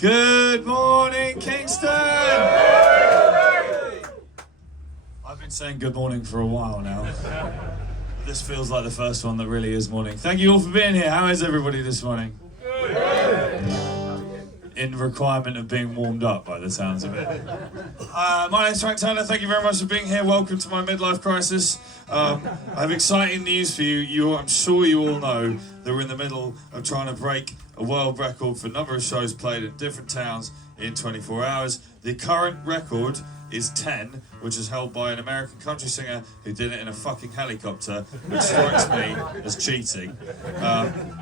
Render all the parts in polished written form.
Good morning, Kingston! I've been saying good morning for a while now. This feels like the first one that really is morning. Thank you all for being here. How is everybody this morning? In requirement of being warmed up by the sounds of it. My name's Frank Turner. Thank you very much for being here. Welcome to my midlife crisis. I have exciting news for you. I'm sure you all know that we're in the middle of trying to break a world record for number of shows played in different towns in 24 hours. The current record is 10, which is held by an American country singer who did it in a fucking helicopter, which strikes me as cheating.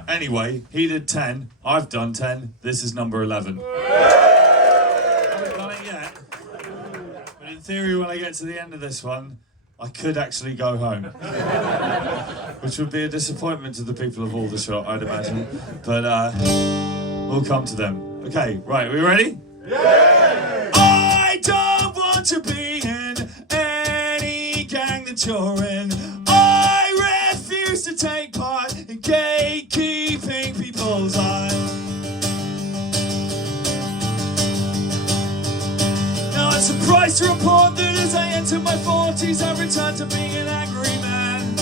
Anyway, he did 10, I've done 10, this is number 11. I haven't done it yet, but in theory when I get to the end of this one, I could actually go home. Which would be a disappointment to the people of Aldershot, I'd imagine. But we'll come to them. Okay, right, we ready? Yeah! I don't want to be in any gang that you're in. I refuse to take part in gatekeeping people's lives. Now I'm surprised to report that as I enter my 40s, I've returned to being an angry man.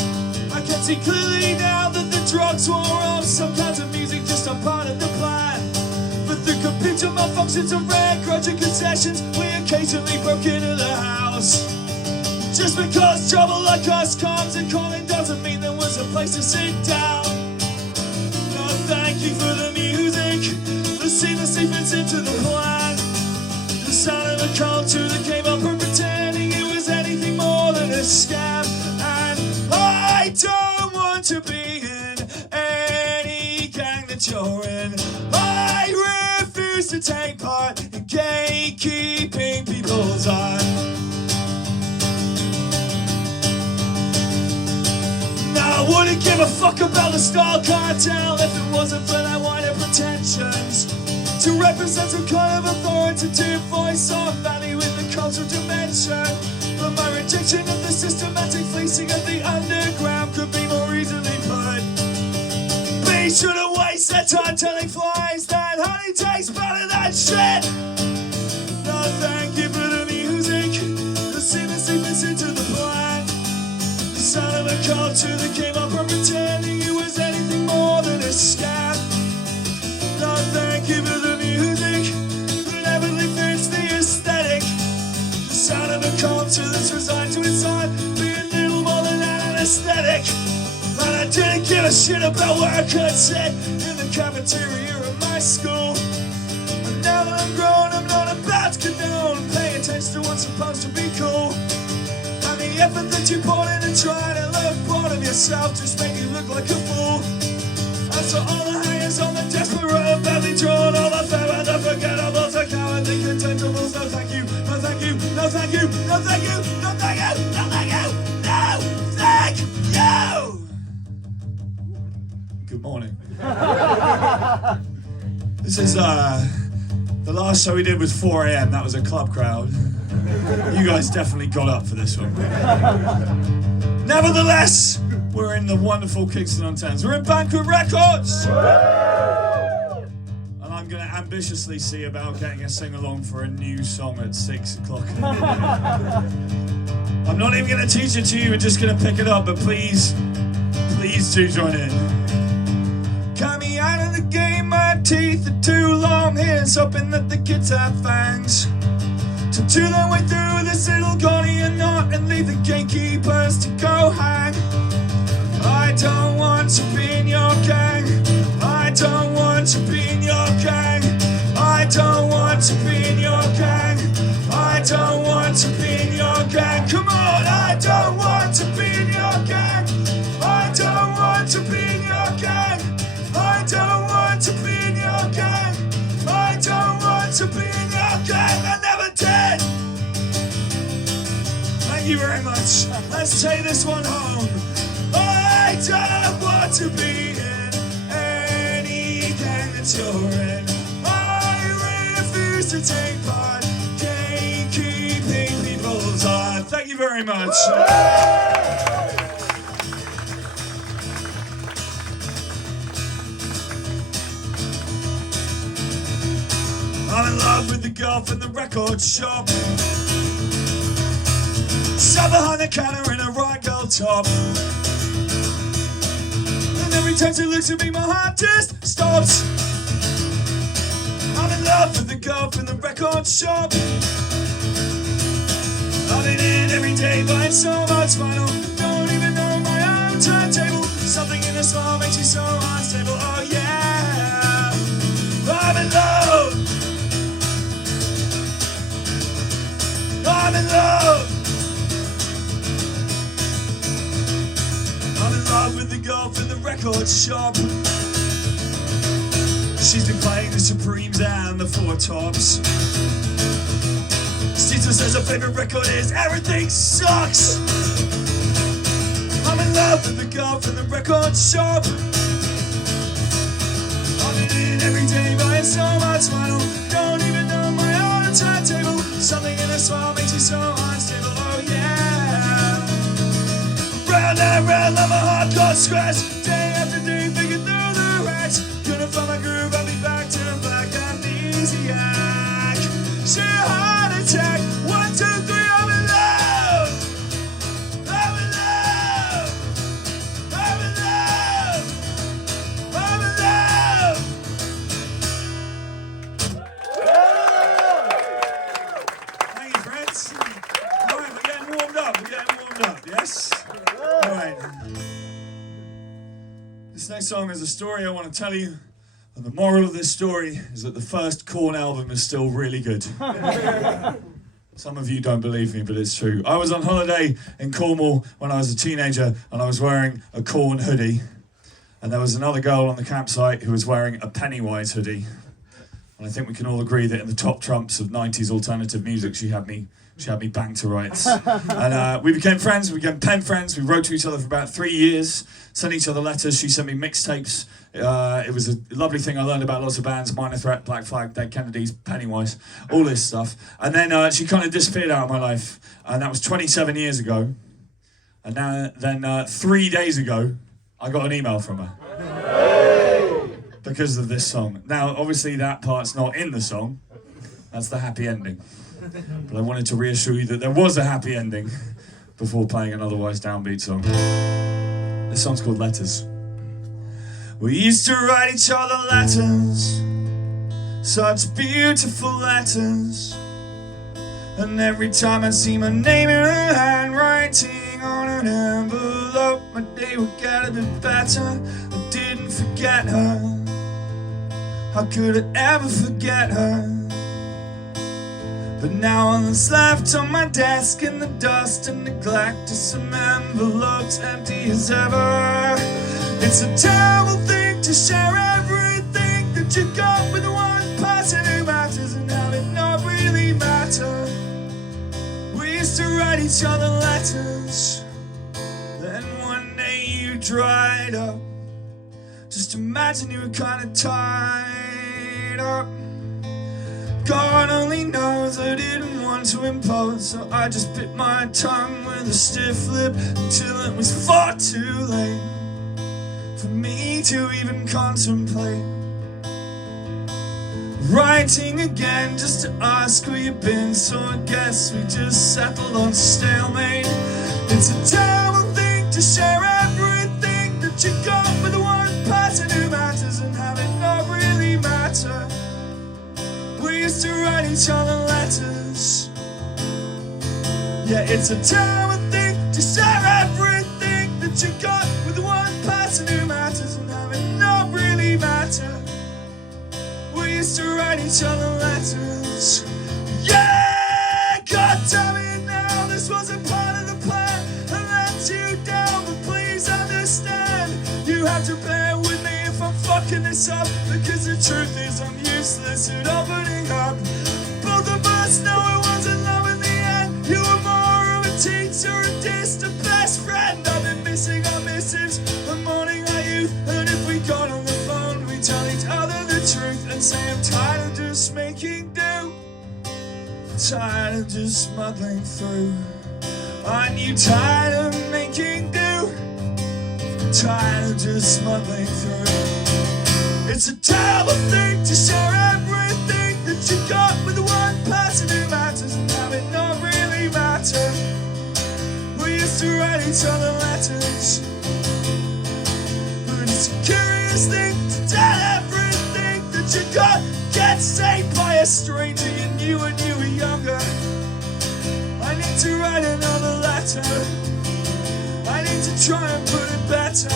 I can see clearly now that the drugs wore off, some kinds of music just a part of the plan. But the computer malfunctions and rare grudge and concessions, we occasionally broke into the house. Just because trouble like us comes and calling doesn't mean there was a place to sit down. No, thank you for the music that seamlessly fits into the plan. The sound of a culture that came up from pretending it was anything more than a scam. And I don't want to be in any gang that you're in. I refuse to take part in gatekeeping people's eyes. Now I wouldn't give a fuck about the Star Cartel if it wasn't for their wider pretensions to represent some kind of authoritative voice or value in the cultural dimension. But my rejection of the systematic fleecing of the underground could be more easily put. They shouldn't waste their time telling flies that honey tastes better than shit. No, thank you for the music that seamlessly fits into the plan. The sound of a culture that came up from pretending it was anything more than a scam. No, thank you for the music that evidently fits the aesthetic. The sound of a culture that's resigned to inside being little more than an aesthetic. And I didn't give a shit about where I could sit in the cafeteria of my school. And now that I'm grown, I'm not about to condone paying attention to what's supposed to be cool. And the effort that you put into trying to look proud of yourself just make you look like a fool. And so all the hangers on the desperate and badly drawn, all the fair and the forgettables, the cowardly contemptibles. No thank you, no thank you, no thank you, no thank you, no thank you, no thank you, no thank you. Good morning. This is the last show we did was 4 a.m. That was a club crowd. You guys definitely got up for this one. Nevertheless, we're in the wonderful Kingston-on-Thames. We're in Banquet Records! And I'm going to ambitiously see about getting a sing-along for a new song at 6 o'clock in the morning. I'm not even going to teach it to you, we're just going to pick it up, but please do join in. Cut me out of the game, my teeth are too long, here's hoping that the kids have fangs. To do their way through this little Gordian knot and leave the gatekeepers to go hang. I don't want to be in your gang. I don't want to be in your gang. I don't want to be in your gang. I don't want to be in your gang. Come on, I don't want to be in your gang. I don't want to be in your gang. I don't want to be in your gang. I don't want to be in your gang. I never did. Thank you very much. Let's take this one home. I don't want to be in any gang that you're in. I refuse to take part in gatekeeping people's lives. Thank you very much. I'm in love with the girl from the record shop. Sat behind the counter in a right girl top. And every time she looks at me, my heart just stops. I'm in love with the girl from the record shop. I've been in every day buying so much vinyl. Don't even know my own timetable. Something in a smile makes me so unstable. Oh yeah, I'm in love. I'm in love. I'm in love with the girl from the record shop. She's been playing the Supremes and the Four Tops. Steve says her favorite record is Everything Sucks. I'm in love with the girl from the record shop. I'm in every day buying so much vinyl. Don't even know my own timetable. Something in a smile makes me so unstable. Oh yeah. Round and round like my heart got scratched. Day after day thinking through the racks. Couldn't find my groove, I'll be back to black amnesiac. Sheer heart attack. 1, 2, 3, I'm in love. I'm in love. I'm in love. I'm in love. Thank you, friends. All right, we're getting warmed up. We're getting warmed up, yes? All right. This next song is a story I want to tell you. And the moral of this story is that the first Korn album is still really good. Some of you don't believe me, but it's true. I was on holiday in Cornwall when I was a teenager, and I was wearing a Korn hoodie. And there was another girl on the campsite who was wearing a Pennywise hoodie. And I think we can all agree that in the top trumps of 90s alternative music, she had me banged to rights. And we became friends, we became pen friends. We wrote to each other for about 3 years, sent each other letters. She sent me mixtapes. It was a lovely thing. I learned about lots of bands: Minor Threat, Black Flag, Dead Kennedys, Pennywise, all this stuff. And then she kind of disappeared out of my life. And that was 27 years ago. And then 3 days ago, I got an email from her. Because of this song. Now, obviously that part's not in the song. That's the happy ending. But I wanted to reassure you that there was a happy ending before playing an otherwise downbeat song. This song's called Letters. We used to write each other letters, such beautiful letters. And every time I see my name in her handwriting on an envelope, my day would get a bit better. I didn't forget her. How could I ever forget her? But now all that's left on my desk in the dust and neglect is some envelopes empty as ever. It's a terrible thing to share everything that you got with the one person who matters and have it not really matter. We used to write each other letters, then one day you dried up. Just imagine you were kind of tied up. God only knows I didn't want to impose, so I just bit my tongue with a stiff lip until it was far too late for me to even contemplate writing again just to ask where you've been. So I guess we just settled on stalemate. It's a terrible thing to share everything that you got with the one person who matters and have it not really matter. We used to write each other letters. Yeah, it's a terrible thing to share everything that you got with the one person who matters and have it not really matter. We used to write each other letters. Yeah, God damn it now, this wasn't part of the plan. I let you down, but please understand. You have to bear with me if I'm fucking this up, because the truth is I'm useless at opening up. Both of us know it wasn't love in the end. You were more of a teacher, a distant best friend. I've been missing our missives, the morning our youth. And if we got on the phone, we tell each other the truth and say I'm tired of just making do, tired of just smuggling through. Aren't you tired of making do, tired of just smuggling through? It's a terrible thing to share everything that you got a stranger you knew when you were younger. I need to write another letter. I need to try and put it better.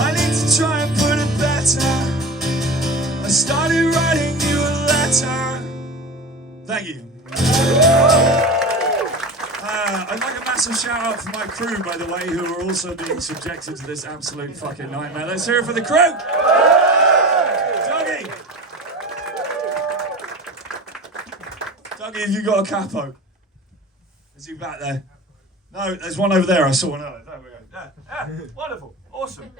I need to try and put it better. I started writing you a letter. Thank you. I'd like a massive shout out for my crew, by the way, who are also being subjected to this absolute fucking nightmare. Let's hear it for the crew! Dougie! Dougie, have you got a capo? Is he back there? No, there's one over there. I saw one earlier. There we go. Yeah, wonderful. Awesome.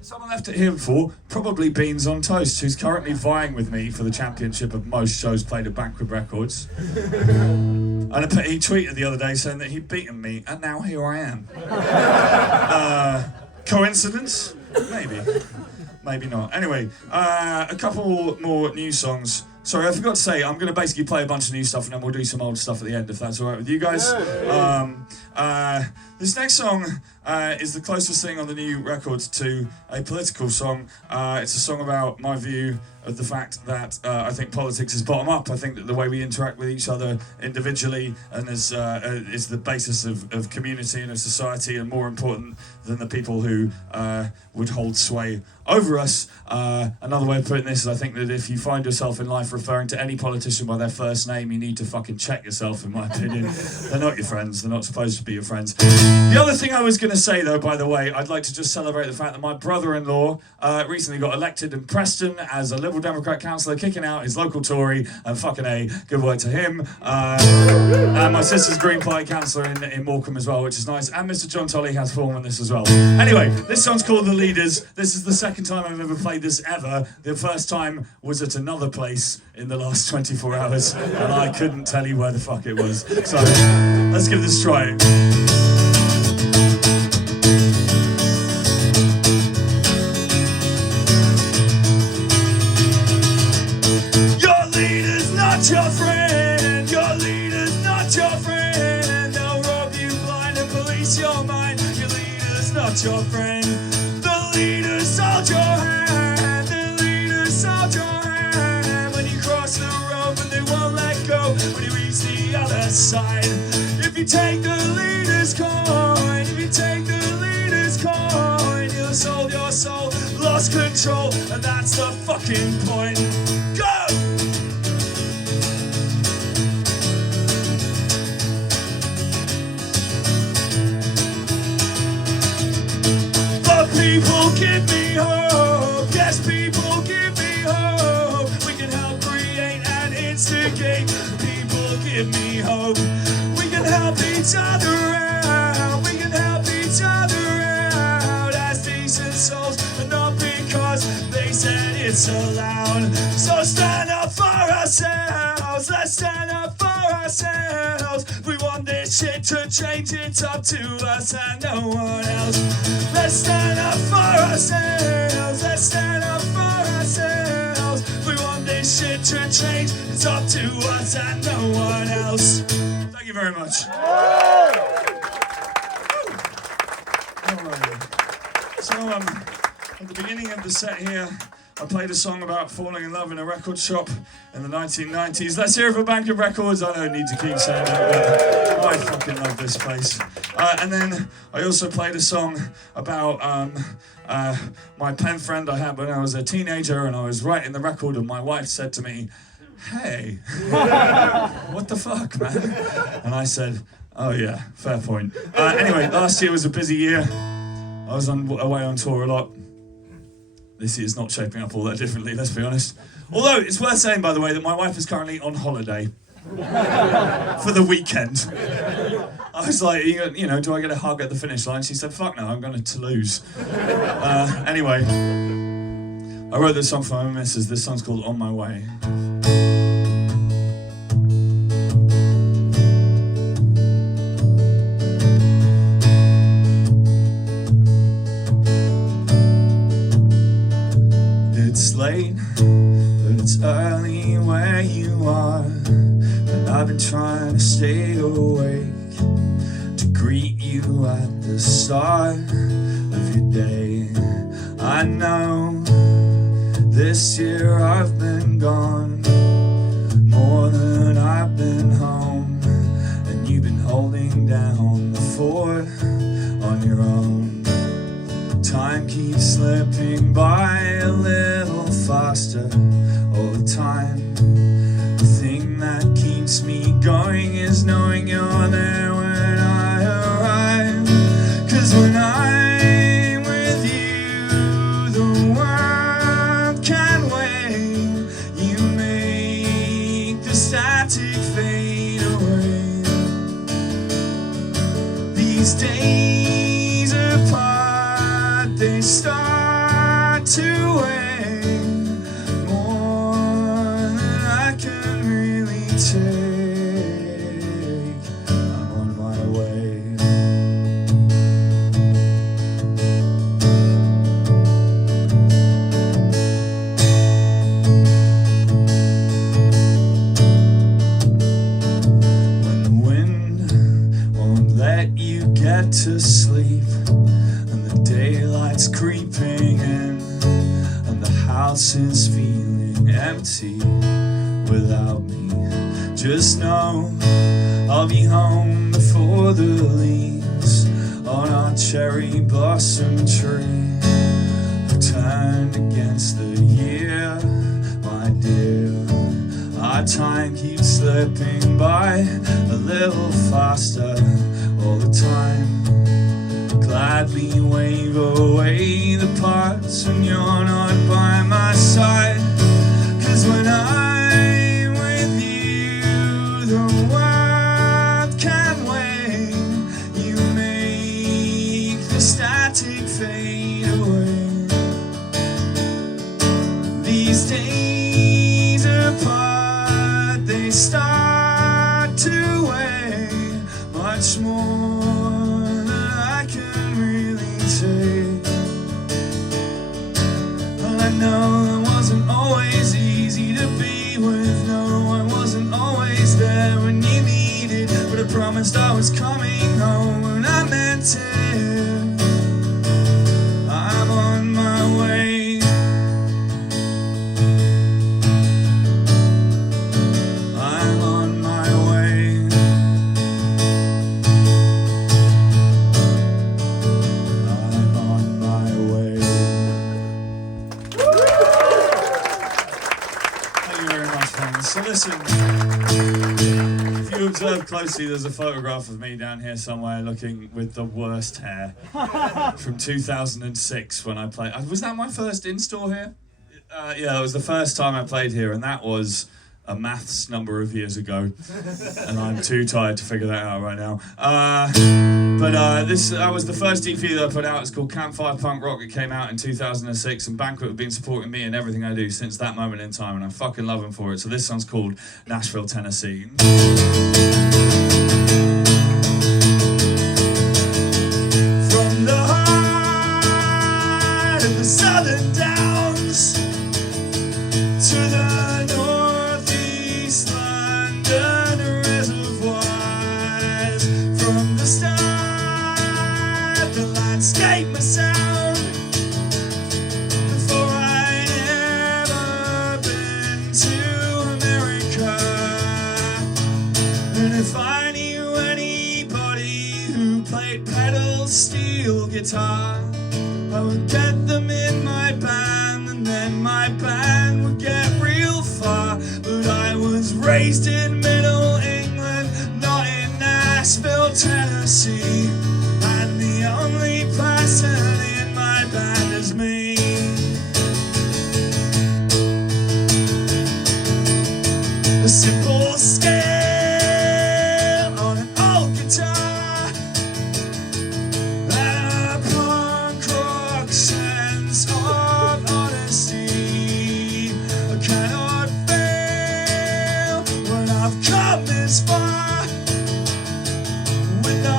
Someone left it here before, probably Beans on Toast, who's currently vying with me for the championship of most shows played at Banquet Records. And he tweeted the other day saying that he'd beaten me, and now here I am. Coincidence? Maybe. Maybe not. Anyway, a couple more new songs. Sorry, I forgot to say, I'm going to basically play a bunch of new stuff and then we'll do some old stuff at the end, if that's all right with you guys. This next song is the closest thing on the new record to a political song. It's a song about my view of the fact that I think politics is bottom up. I think that the way we interact with each other individually and is the basis of community and of society, and more important than the people who would hold sway over us. Another way of putting this is I think that if you find yourself in life referring to any politician by their first name, you need to fucking check yourself, in my opinion. They're not your friends. They're not supposed to be your friends. The other thing I was going to say, though, by the way, I'd like to just celebrate the fact that my brother-in-law recently got elected in Preston as a Liberal Democrat councillor, kicking out his local Tory, and fucking A, good work to him. And my sister's Green Party councillor in Morecambe as well, which is nice. And Mr. John Tolley has form on this as well. Anyway, this song's called The Leaders. This is the second time I've ever played this ever. The first time was at another place in the last 24 hours, and I couldn't tell you where the fuck it was. So, let's give this a try. Your friend, your leader's not your friend. They'll rob you blind and police your mind. Your leader's not your friend. The leader's hold your hand. The leader's hold your hand. When you cross the road and they won't let go. When you reach the other side. If you take the leader's coin, if you take the leader's coin, you'll sold your soul, lost control, and that's the fucking point. Go! People give me hope, yes, people give me hope. We can help create and instigate. People give me hope. We can help each other out. We can help each other out as decent souls, and not because they said it's allowed. So stand up for ourselves. Let's stand up for ourselves. We want this shit to change. It's up to us and no one else. Let's stand up for ourselves. Let's stand up for ourselves. We want this shit to change. It's up to us and no one else. Thank you very much. So, at the beginning of the set here, I played a song about falling in love in a record shop in the 1990s. Let's hear it for Banquet Records. I don't need to keep saying that, but I fucking love this place. And then I also played a song about my pen friend I had when I was a teenager, and I was writing the record, and my wife said to me, "Hey, what the fuck, man?" And I said, "Oh yeah, fair point." Anyway, last year was a busy year. I was away on tour a lot. This year's not shaping up all that differently, let's be honest. Although, it's worth saying, by the way, that my wife is currently on holiday for the weekend. I was like, you know, do I get a hug at the finish line? She said, "Fuck no, I'm going to Toulouse." Anyway, I wrote this song for my missus. This song's called On My Way. It's late, but it's early where you are, and I've been trying to stay awake to greet you at the start of your day. I know This year I've been gone more than I've been home, and you've been holding down the fort on your own. Time keeps slipping by a little faster all the time. The thing that keeps me going is knowing you're there when I arrive. 'Cause when I'm with you, the world can wait. You make the static fade away. These days apart, they start to weigh more than I can really take. I'm on my way. When the wind won't let you get to sleep, and the daylight's creeping in, and the house is feeling empty without me, just know I'll be home before the leaves on our cherry blossom tree have turned against the year, my dear. Our time keeps slipping by a little faster all the time. Gladly wave away the parts when you're not by my side. 'Cause when I'm with you, the world can wait. You make the static fade away. These days apart, they start to weigh much more than I can really take. Well, I know it wasn't always easy to be with. No, I wasn't always there when you needed, but I promised I was coming home and I meant it. I'm on my way. I'm on my way. I'm on my way. Thank you very much, friends. So listen, if you observe closely, there's a photograph of me down here somewhere looking with the worst hair from 2006 when I played. Was that my first in-store here? Yeah, it was the first time I played here, and that was a maths number of years ago, and I'm too tired to figure that out right now. That was the first EP that I put out. It's called Campfire Punk Rock. It came out in 2006, and Banquet have been supporting me in everything I do since that moment in time, and I fucking love them for it. So this song's called Nashville, Tennessee. From the heart of the Southern Downs to the northeast London reservoirs, from the start the landscape my sound. Before I'd ever been to America, and if I knew anybody who played pedal steel guitar, I would get them in my band, and then my band would get real far. But I was raised in Middle England, not in Nashville, Tennessee, and the only person in my band is me. A simple scale on an old guitar, and a punk rock sense of honesty. I cannot fail when I've come this far with no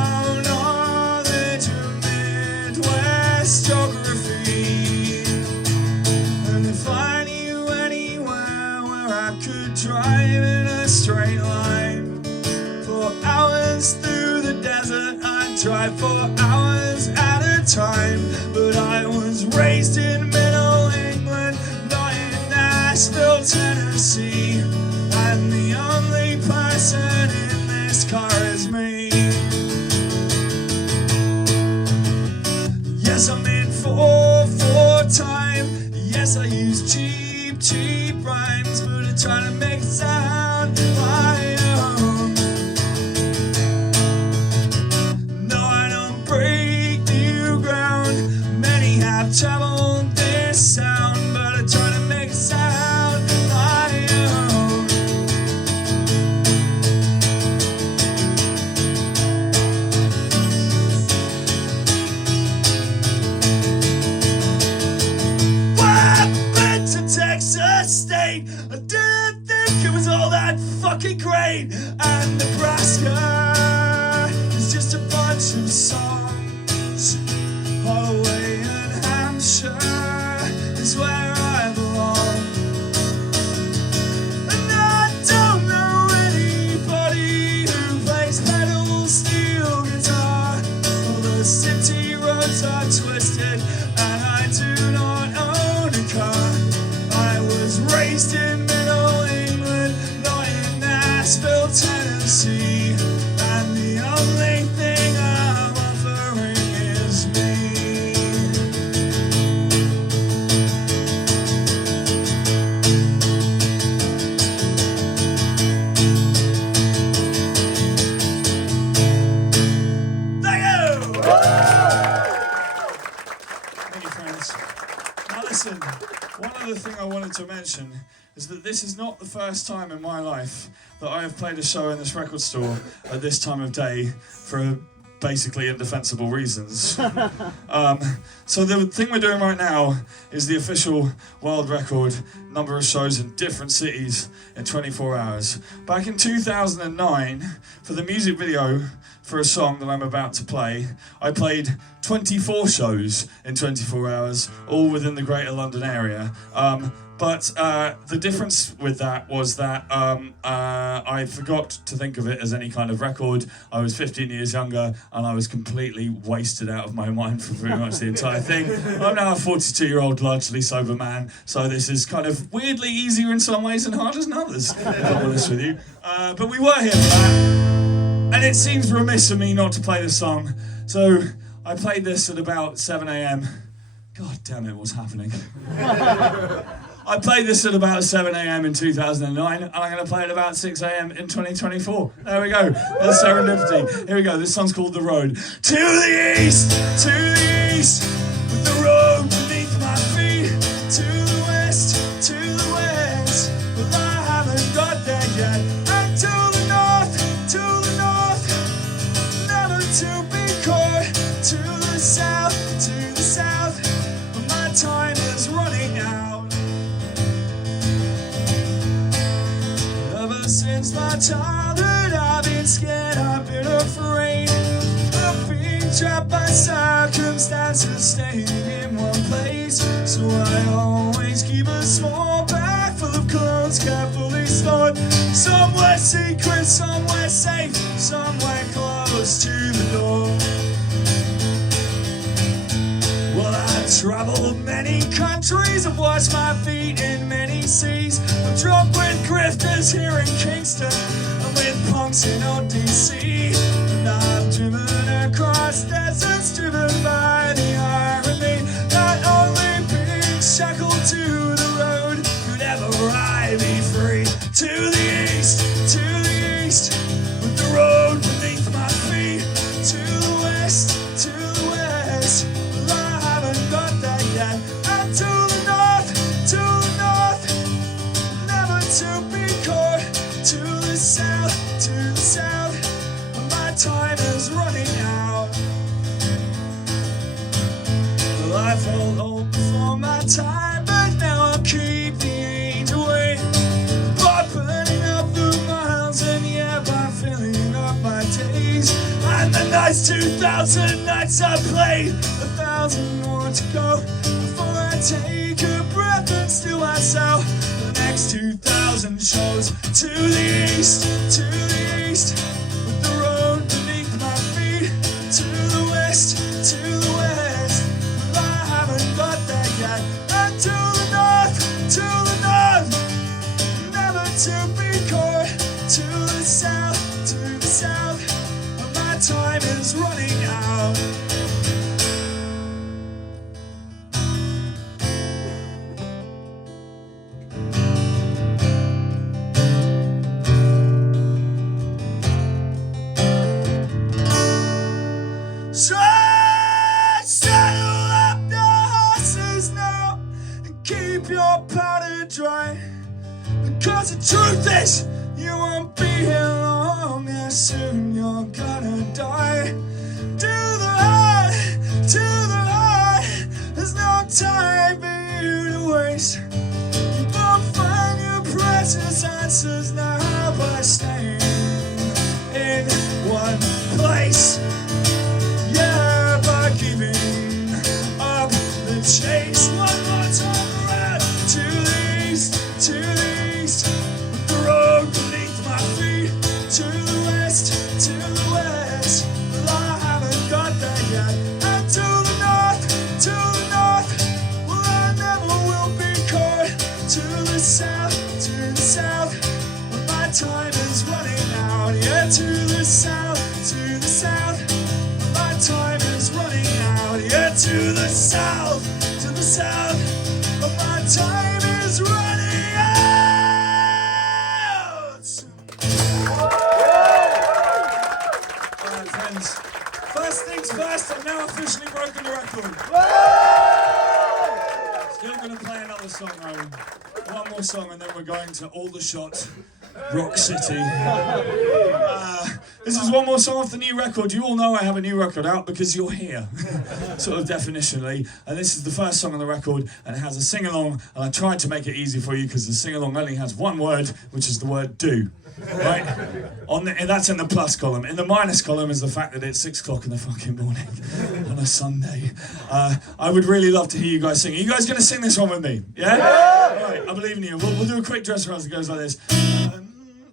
travel this sound, but I try to make it sound my own. Went to Texas State. I didn't think it was all that fucking great. And Nebraska is just a bunch of songs. Holloway and Hampshire is where I belong. And I don't know anybody who plays pedal steel guitar. All the city roads are twisted, and I do not own a car. I was raised in Middle England, not in Nashville, Tennessee. And the only thing I'm offering is me. Thank you! Thank you, friends. Now listen, one other thing I wanted to mention is that this is not the first time in my life that I have played a show in this record store at this time of day for basically indefensible reasons. So the thing we're doing right now is the official world record number of shows in different cities in 24 hours. Back in 2009, for the music video for a song that I'm about to play, I played 24 shows in 24 hours, all within the Greater London area. But the difference with that was that I forgot to think of it as any kind of record. I was 15 years younger, and I was completely wasted out of my mind for pretty much the entire thing. I'm now a 42-year-old, largely sober man, so this is kind of weirdly easier in some ways and harder than others, if I'm honest with you. But we were here for that, and it seems remiss of me not to play the song. So I played this at about 7 a.m. God damn it, what's happening? I played this at about 7 a.m. in 2009, and I'm going to play it about 6 a.m. in 2024. There we go. That's serendipity. Here we go. This song's called The Road. To the east, with the road beneath my feet. To the west, but I haven't got there yet. And to the north, never to be caught. To the south, but my time is running out. Ever since my childhood, I've been scared, I've been afraid of being trapped by circumstances, staying in one place. So I always keep a small bag full of clothes, carefully stored. Somewhere secret, somewhere safe, somewhere close to the door. Well, I've traveled many countries, I've washed my feet in many seas. I've drunk with grifters here in Kingston and with punks in old DC. And I've driven across deserts, driven by the irony that only being shackled to the road could ever I be free. To the east, with the road beneath my feet. To the west, and to the north, never to be caught. To the south, my time is running out. Well, I felt old before my time, but now I'll keep the age away by burning up the miles, and yeah, by filling up my days. And the nights, 2,000 nights I played, 1,000 more to go before I take a breath and still myself. The next 2,000 shows. To the east, with the road beneath my feet. To the west, but I haven't got there yet. And to the north, never to be caught. To the south, and my time is running out. 'Cause the truth is, you won't be here long, and soon you're gonna die. To the heart, there's no time for you to waste. You won't find your precious answers now by staying in one place. Yeah, by giving up the chase. One more time around to the east, with the road beneath my feet. To the west, but I haven't got there yet. And to the north, well I never will be caught. To the south, but my time is running out. Yeah, to the south, but my time is running out. Yeah, to the south, but my time is running out. Alright friends, first things first, I've now officially broken the record. Still gonna play another song though. One more song and then we're going to Aldershot, Rock City. This is one more song off the new record. You all know I have a new record out because you're here, sort of definitionally. And this is the first song on the record and it has a sing-along, and I tried to make it easy for you because the sing-along only has one word, which is the word do. Right? And that's in the plus column. In the minus column is the fact that it's 6 o'clock in the fucking morning on a Sunday. I would really love to hear you guys sing. Are you guys going to sing this one with me? Yeah? All right, I believe in you. We'll do a quick dress rehearsal that goes like this.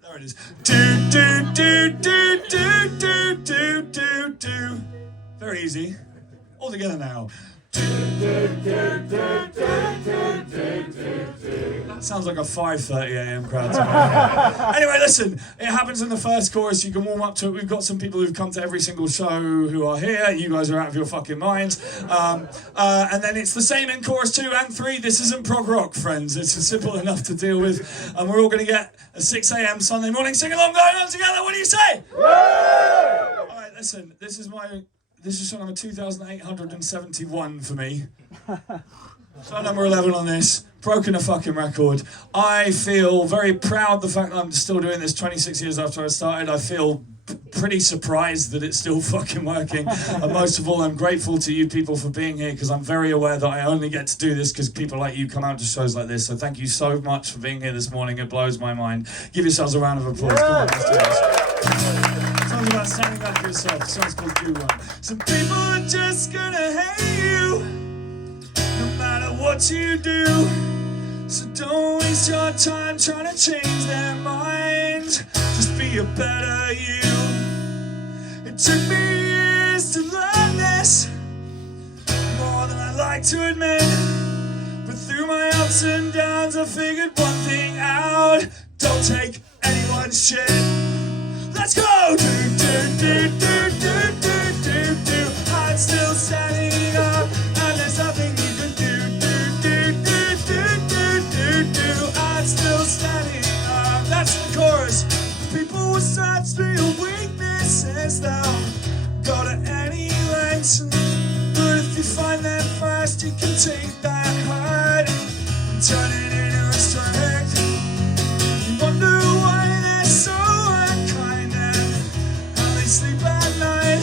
There it is. Do, do, do, do, do, do, do, do, do. Very easy. All together now. That sounds like a 5:30 a.m. crowd to me. Anyway, listen, it happens in the first chorus. You can warm up to it. We've got some people who've come to every single show who are here. You guys are out of your fucking minds. And then it's the same in chorus 2 and 3. This isn't prog rock, friends. It's simple enough to deal with. And we're all going to get a 6 a.m. Sunday morning sing-along going on together. What do you say? Woo! All right, listen, this is song number 2,871 for me. Song number 11 on this. Broken a fucking record. I feel very proud the fact that I'm still doing this 26 years after I started. I feel pretty surprised that it's still fucking working. And most of all, I'm grateful to you people for being here because I'm very aware that I only get to do this because people like you come out to shows like this. So thank you so much for being here this morning. It blows my mind. Give yourselves a round of applause. Come on, let's do this. Song's about standing up for yourself. The song's called Do One. Some people are just gonna hate you no matter what you do. So don't waste your time trying to change their minds. Just be a better you. It took me years to learn this, more than I like to admit. But through my ups and downs I figured one thing out. Don't take anyone's shit. Let's go! Do, do, do, do, do, do, do, do. I'm still standing up, and there's nothing you can do. Do, do, do, do, do, do, do. I'm still standing up. That's the chorus. People will start to your weaknesses, they'll go to any lengths. But if you find them first, you can take that hurt and turn it into a strength. You wonder why they're so unkind and how they sleep at night.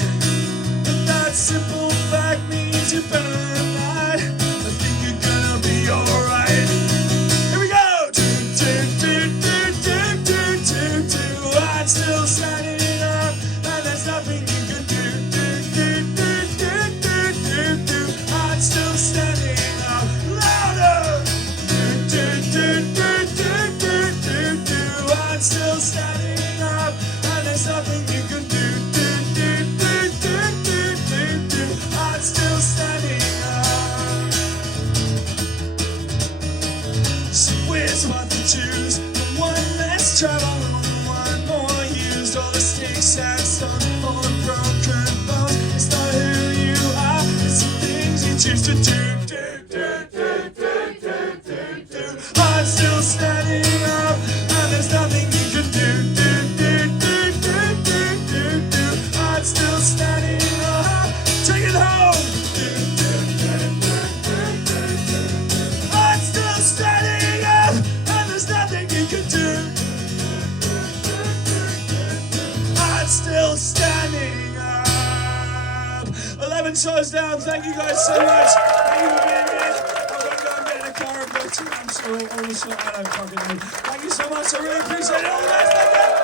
But that simple fact means you're better than that. I think you're gonna be alright. Here we go! Do, do, do, do, do, do, do, do. I'm still standing up, and there's nothing you can do. Do, do, do, do, do, do, do. I'm still standing up. Louder! Do, do, do, do, do, do, do. I'm still standing up, and there's nothing you can do. Do, do, do, do, do, do, do. I'm still standing up. So where's what to choose? The one less travel, one more used. All the sticks and stones, all the broken bones. It's not who you are, it's the things you choose to do. Do, do, do, do, do, do, do. I'm still standing up, and there's nothing you can do. Do, do, do, do, do, do, do. I'm still standing up. Take it home. Do, do, do, do, do, do, do. I'm still standing up, and there's nothing you can do. shows down. Thank you guys so much. Thank you for being here. I'm going to go and get in the car and go to I'm so almost so I don't fucking know. Thank you so much. I really appreciate it. All the best. Thank you.